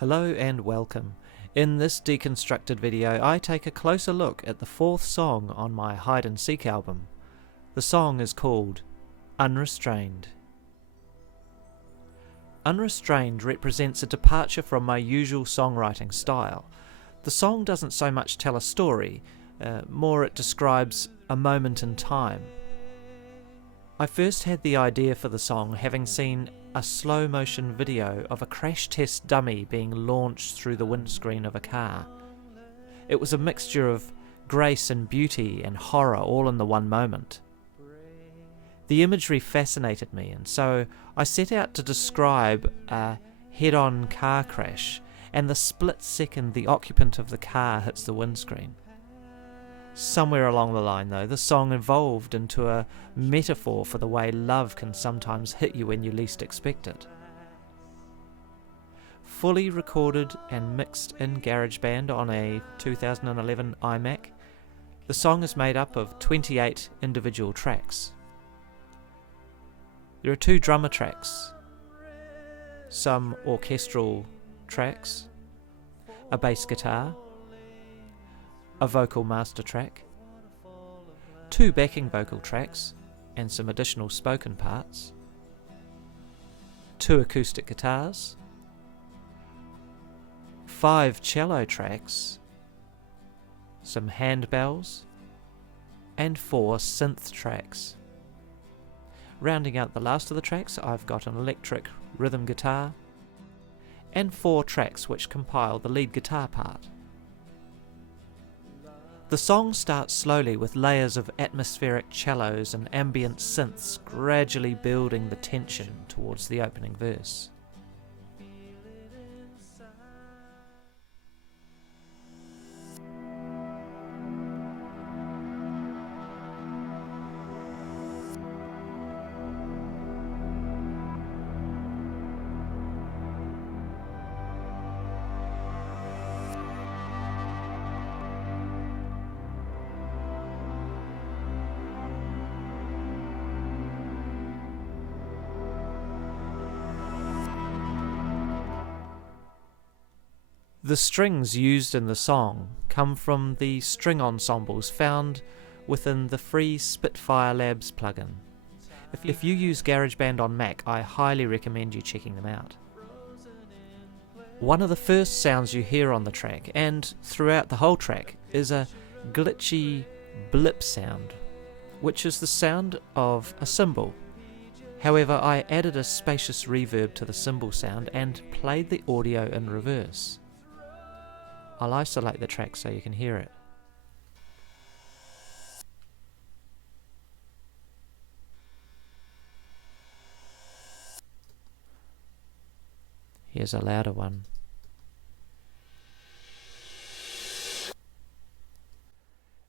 Hello and welcome. In this Deconstructed video, I take a closer look at the fourth song on my Hide and Seek album. The song is called Unrestrained. Unrestrained represents a departure from my usual songwriting style. The song doesn't so much tell a story, more it describes a moment in time. I first had the idea for the song having seen a slow motion video of a crash test dummy being launched through the windscreen of a car. It was a mixture of grace and beauty and horror all in the one moment. The imagery fascinated me, and so I set out to describe a head-on car crash and the split second the occupant of the car hits the windscreen. Somewhere along the line, though, the song evolved into a metaphor for the way love can sometimes hit you when you least expect it. Fully recorded and mixed in GarageBand on a 2011 iMac, the song is made up of 28 individual tracks. There are 2 drummer tracks, some orchestral tracks, a bass guitar, a vocal master track, 2 backing vocal tracks and some additional spoken parts, 2 acoustic guitars, 5 cello tracks, some handbells, and 4 synth tracks. Rounding out the last of the tracks, I've got an electric rhythm guitar and 4 tracks which compile the lead guitar part. The song starts slowly with layers of atmospheric cellos and ambient synths gradually building the tension towards the opening verse. The strings used in the song come from the string ensembles found within the free Spitfire Labs plugin. If you use GarageBand on Mac, I highly recommend you checking them out. One of the first sounds you hear on the track, and throughout the whole track, is a glitchy blip sound, which is the sound of a cymbal. However, I added a spacious reverb to the cymbal sound and played the audio in reverse. I'll isolate the track so you can hear it. Here's a louder one.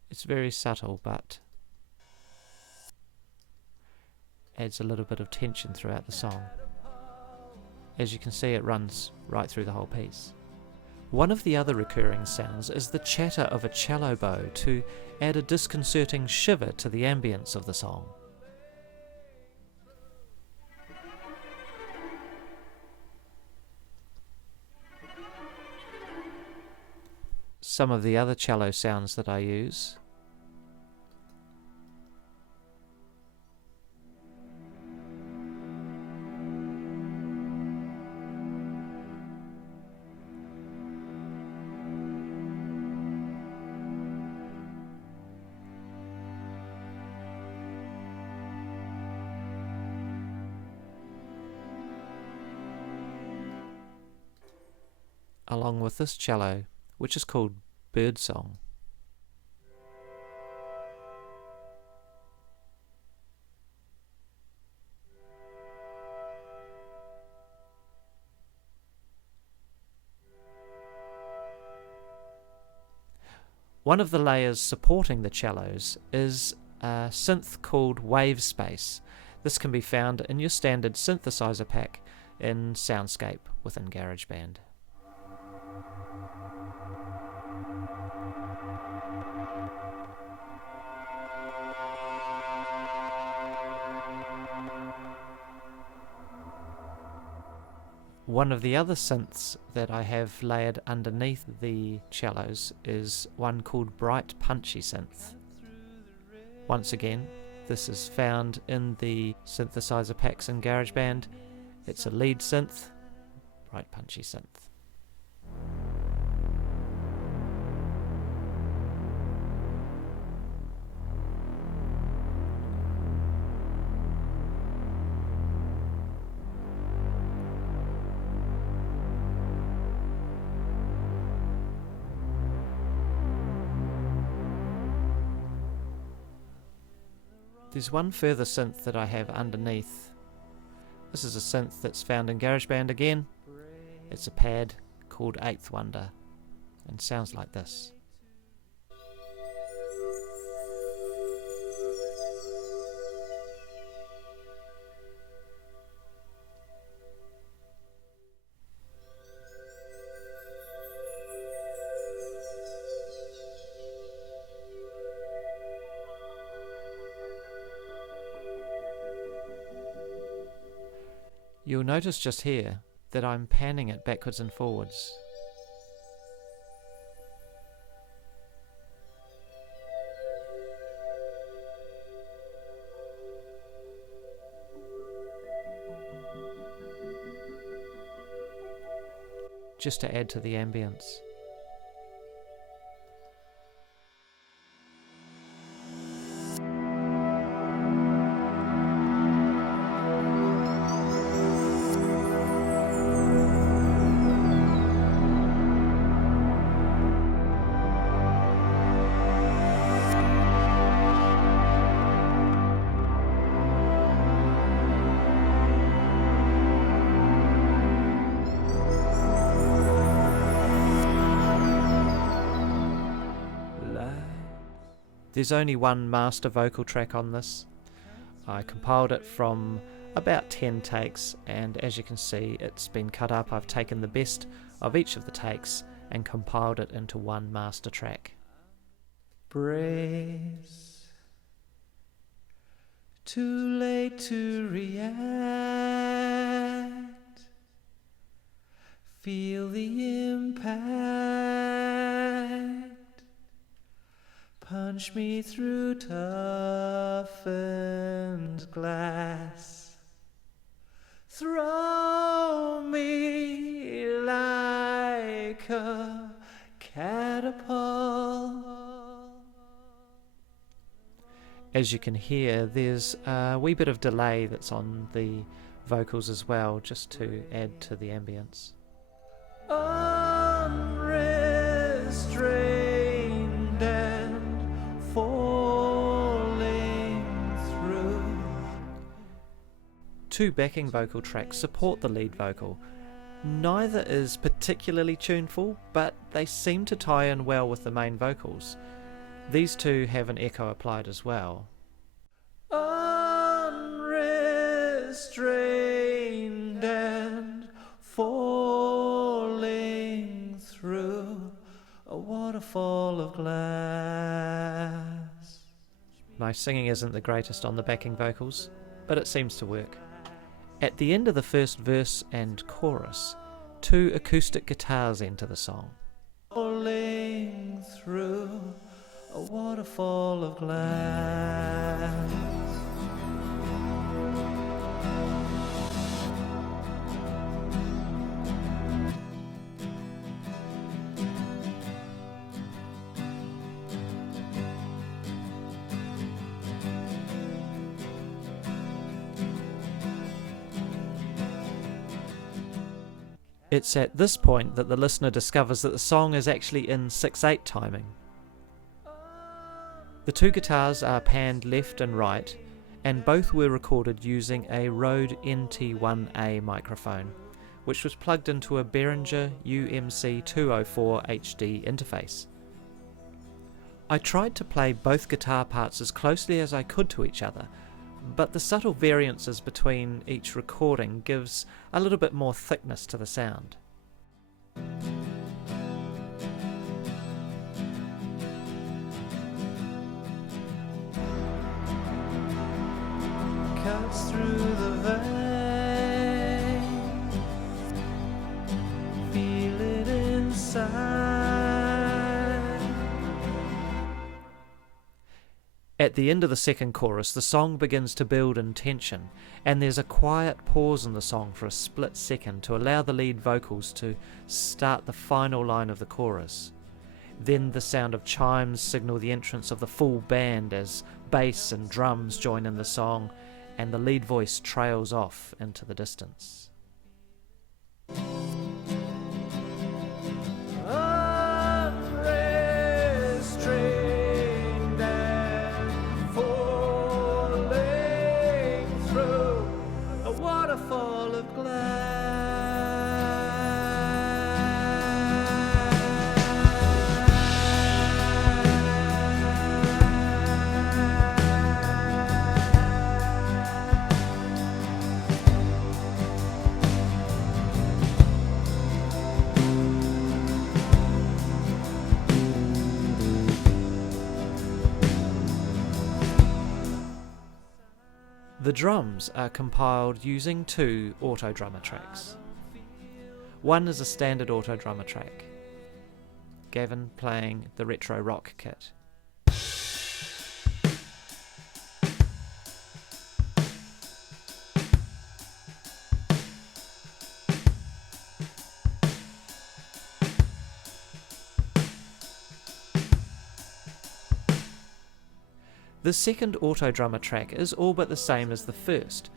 It's very subtle, but adds a little bit of tension throughout the song. As you can see, it runs right through the whole piece. One of the other recurring sounds is the chatter of a cello bow to add a disconcerting shiver to the ambience of the song. Some of the other cello sounds that I use . Along with this cello, which is called Birdsong. One of the layers supporting the cellos is a synth called Wave Space. This can be found in your standard synthesizer pack in Soundscape within GarageBand. One of the other synths that I have layered underneath the cellos is one called Bright Punchy Synth. Once again, this is found in the synthesizer packs in GarageBand. It's a lead synth, Bright Punchy Synth. There's one further synth that I have underneath. This is a synth that's found in GarageBand again. It's a pad called Eighth Wonder and sounds like this. You'll notice just here that I'm panning it backwards and forwards. Just to add to the ambience. There's only one master vocal track on this. I compiled it from about 10 takes, and as you can see it's been cut up. I've taken the best of each of the takes and compiled it into one master track. Brace, too late to react, feel the impact. Punch me through toughened glass. Throw me like a catapult. As you can hear, there's a wee bit of delay that's on the vocals as well, just to add to the ambience. Unrestrained and falling through. Two backing vocal tracks support the lead vocal. Neither is particularly tuneful, but they seem to tie in well with the main vocals. These two have an echo applied as well. Unrestrained and falling through a waterfall of glass. My singing isn't the greatest on the backing vocals, but it seems to work. At the end of the first verse and chorus, two acoustic guitars enter the song. Falling through a waterfall of glass. It's at this point that the listener discovers that the song is actually in 6/8 timing. The two guitars are panned left and right, and both were recorded using a Rode NT1A microphone, which was plugged into a Behringer UMC 204 HD interface. I tried to play both guitar parts as closely as I could to each other, but the subtle variances between each recording gives a little bit more thickness to the sound. Cuts through the vein, feel it inside. At the end of the second chorus, the song begins to build in tension, and there's a quiet pause in the song for a split second to allow the lead vocals to start the final line of the chorus. Then the sound of chimes signal the entrance of the full band as bass and drums join in the song, and the lead voice trails off into the distance. Unrestrained and falling through a waterfall of glass. The drums are compiled using two auto drummer tracks. One is a standard auto drummer track, Gavin playing the retro rock kit. The second auto drummer track is all but the same as the first.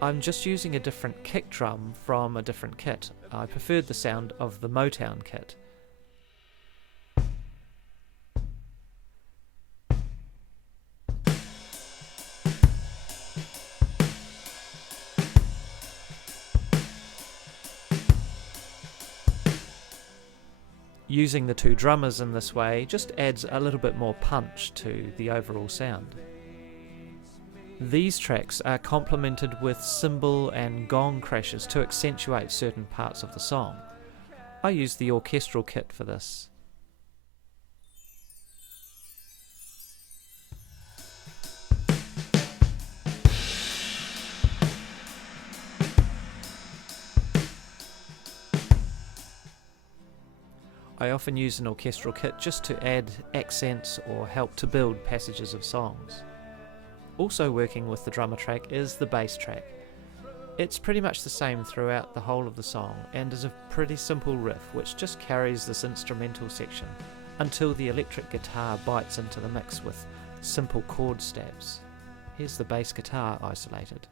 I'm just using a different kick drum from a different kit. I preferred the sound of the Motown kit. Using the two drummers in this way just adds a little bit more punch to the overall sound. These tracks are complemented with cymbal and gong crashes to accentuate certain parts of the song. I used the orchestral kit for this. I often use an orchestral kit just to add accents or help to build passages of songs. Also working with the drummer track is the bass track. It's pretty much the same throughout the whole of the song and is a pretty simple riff which just carries this instrumental section until the electric guitar bites into the mix with simple chord stabs. Here's the bass guitar isolated.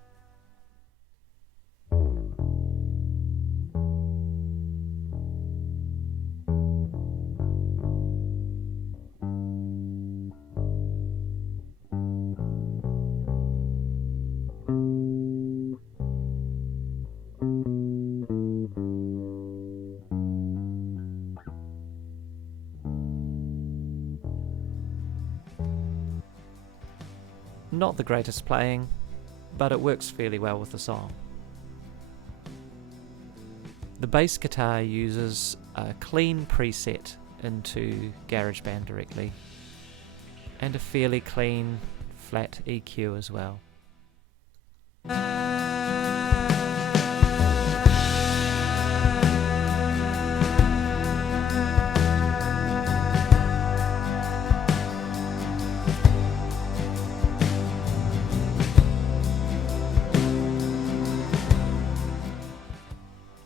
Not the greatest playing, but it works fairly well with the song. The bass guitar uses a clean preset into GarageBand directly, and a fairly clean flat EQ as well.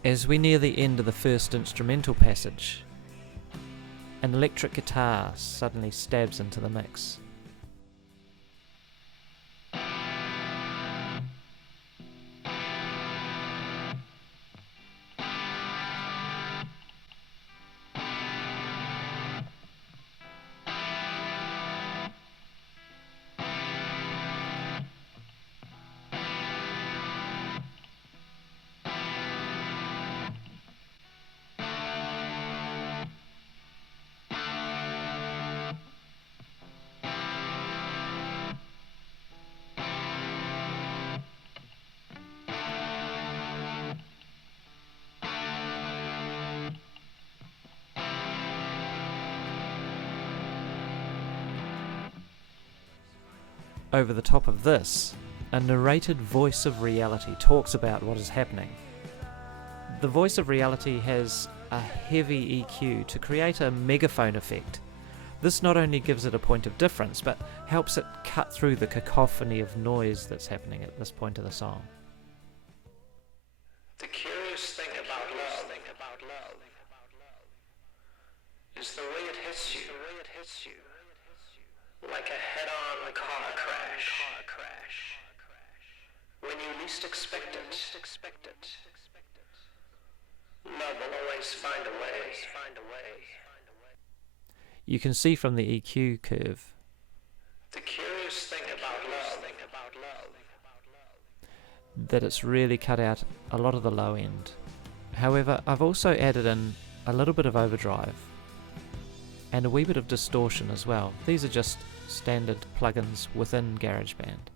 As we near the end of the first instrumental passage, an electric guitar suddenly stabs into the mix. Over the top of this, a narrated voice of reality talks about what is happening. The Voice of Reality has a heavy EQ to create a megaphone effect. This not only gives it a point of difference, but helps it cut through the cacophony of noise that's happening at this point of the song. The curious thing about love is the way it hits you, like a head-on car crash. When you least expect it, love will always find a way. You can see from the EQ curve The curious thing about love that it's really cut out a lot of the low end. However, I've also added in a little bit of overdrive and a wee bit of distortion as well. These are just standard plugins within GarageBand.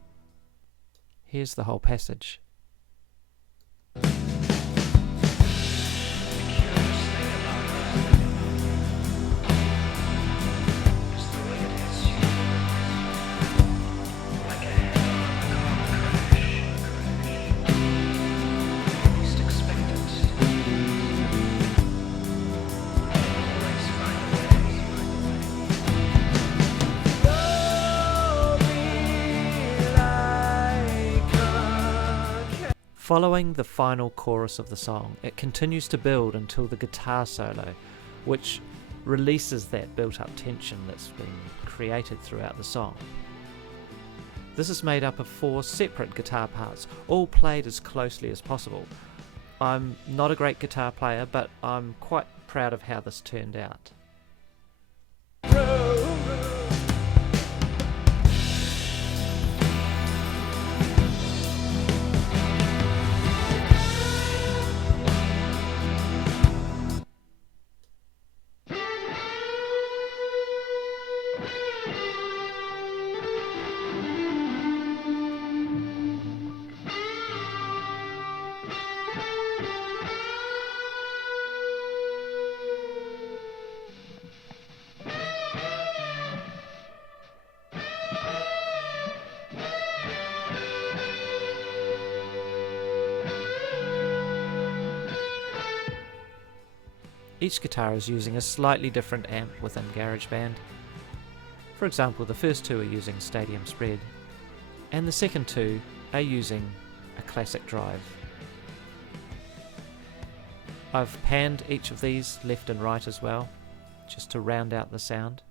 Here's the whole passage. Following the final chorus of the song, it continues to build until the guitar solo, which releases that built-up tension that's been created throughout the song. This is made up of 4 separate guitar parts, all played as closely as possible. I'm not a great guitar player, but I'm quite proud of how this turned out. Each guitar is using a slightly different amp within GarageBand. For example, the first 2 are using Stadium Spread, and the second 2 are using a classic drive. I've panned each of these left and right as well, just to round out the sound.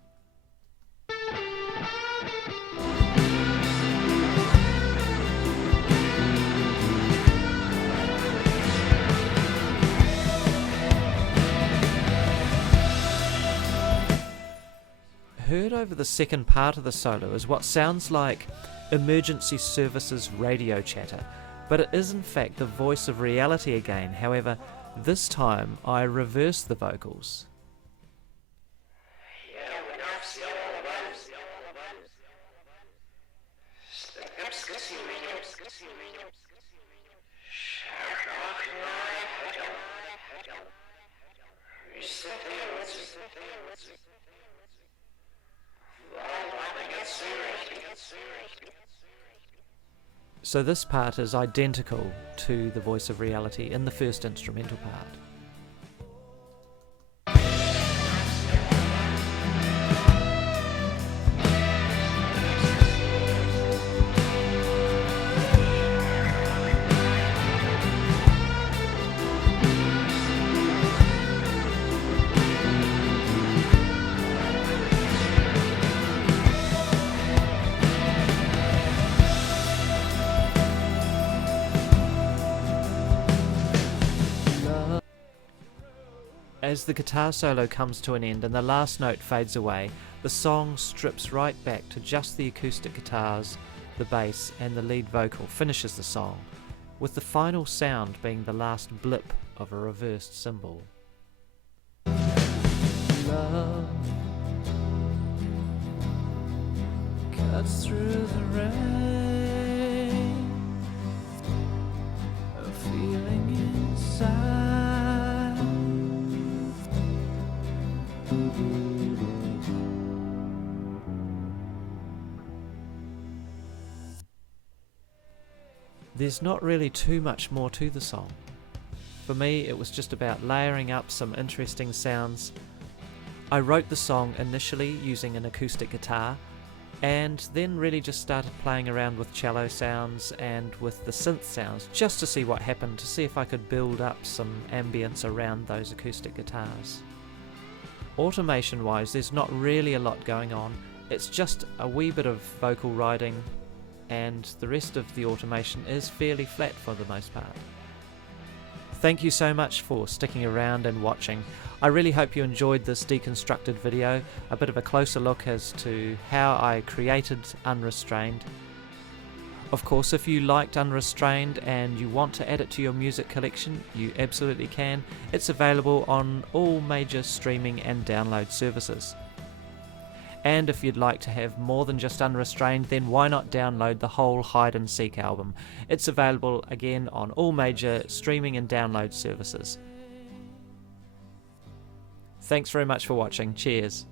Heard over the second part of the solo is what sounds like emergency services radio chatter, but it is in fact the Voice of Reality again. However, this time I reverse the vocals. So this part is identical to the Voice of Reality in the first instrumental part. As the guitar solo comes to an end and the last note fades away, the song strips right back to just the acoustic guitars, the bass and the lead vocal finishes the song, with the final sound being the last blip of a reversed cymbal. Love cuts through the rain, a feeling inside. There's not really too much more to the song. For me, it was just about layering up some interesting sounds. I wrote the song initially using an acoustic guitar, and then really just started playing around with cello sounds and with the synth sounds just to see what happened, to see if I could build up some ambience around those acoustic guitars. Automation wise, there's not really a lot going on. It's just a wee bit of vocal riding, and the rest of the automation is fairly flat for the most part. Thank you so much for sticking around and watching. I really hope you enjoyed this Deconstructed video, a bit of a closer look as to how I created Unrestrained. Of course, if you liked Unrestrained and you want to add it to your music collection, you absolutely can. It's available on all major streaming and download services. And if you'd like to have more than just Unrestrained, then why not download the whole Hide and Seek album? It's available again on all major streaming and download services. Thanks very much for watching. Cheers.